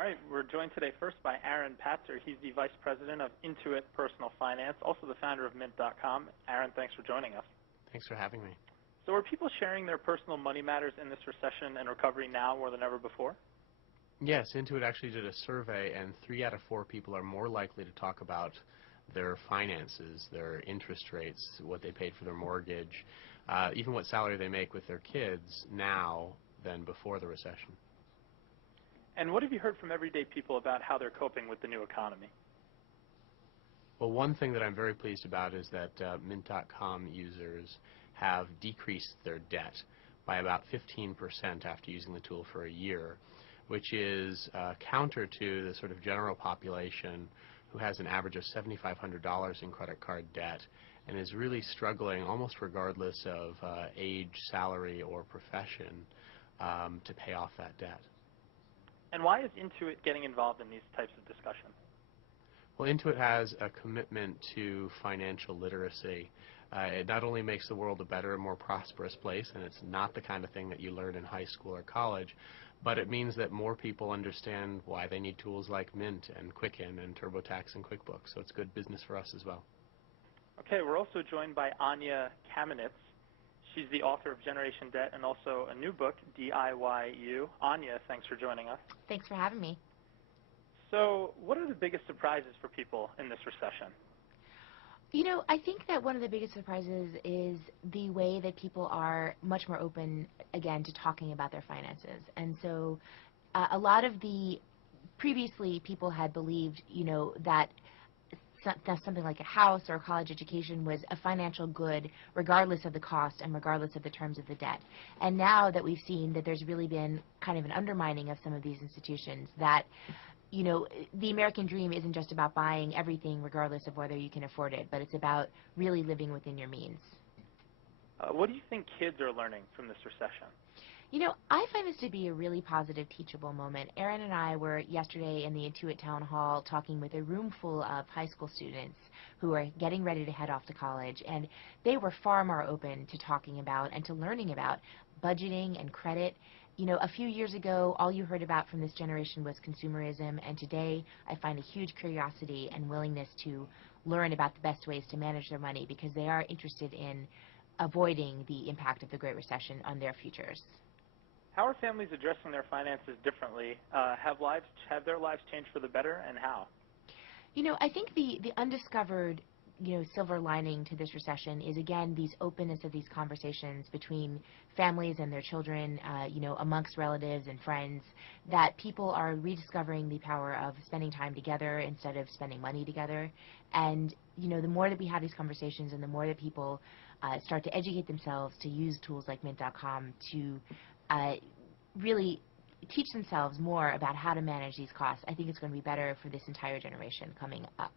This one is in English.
All right, we're joined today first by Aaron Patzer. He's the Vice President of Intuits Personal Finance, also the founder of Mint.com. Aaron, thanks for joining us. Thanks for having me. So are people sharing their personal money matters in this recession and recovery now more than ever before? Yes, Intuit actually did a survey, and 3 out of 4 people are more likely to talk about their finances, their interest rates, what they paid for their mortgage, even what salary they make with their kids now than before the recession. And what have you heard from everyday people about how they're coping with the new economy? Well, one thing that I'm very pleased about is that Mint.com users have decreased their debt by about 15% after using the tool for a year, which is counter to the sort of general population who has an average of $7,500 in credit card debt and is really struggling almost regardless of age, salary, or profession to pay off that debt. And why is Intuit getting involved in these types of discussions? Well, Intuit has a commitment to financial literacy. It not only makes the world a better and more prosperous place, and it's not the kind of thing that you learn in high school or college, but it means that more people understand why they need tools like Mint and Quicken and TurboTax and QuickBooks. So it's good business for us as well. Okay, we're also joined by Anya Kamenetz. She's the author of Generation Debt and also a new book, DIYU. Anya, thanks for joining us. Thanks for having me. So what are the biggest surprises for people in this recession? You know, I think that one of the biggest surprises is the way that people are much more open, again, to talking about their finances. And so a lot of previously people had believed, that something like a house or a college education was a financial good regardless of the cost and regardless of the terms of the debt. And now that we've seen that there's really been kind of an undermining of some of these institutions, that the American dream isn't just about buying everything regardless of whether you can afford it, but it's about really living within your means. What do you think kids are learning from this recession? I find this to be a really positive, teachable moment. Erin and I were yesterday in the Intuit Town Hall talking with a room full of high school students who are getting ready to head off to college, and they were far more open to talking about and to learning about budgeting and credit. A few years ago, all you heard about from this generation was consumerism, and today I find a huge curiosity and willingness to learn about the best ways to manage their money because they are interested in avoiding the impact of the Great Recession on their futures. How are families addressing their finances differently? Have their lives changed for the better, and how? I think the undiscovered silver lining to this recession is, again, these openness of these conversations between families and their children, amongst relatives and friends, that people are rediscovering the power of spending time together instead of spending money together. And, the more that we have these conversations and the more that people start to educate themselves to use tools like Mint.com to really teach themselves more about how to manage these costs, I think it's going to be better for this entire generation coming up.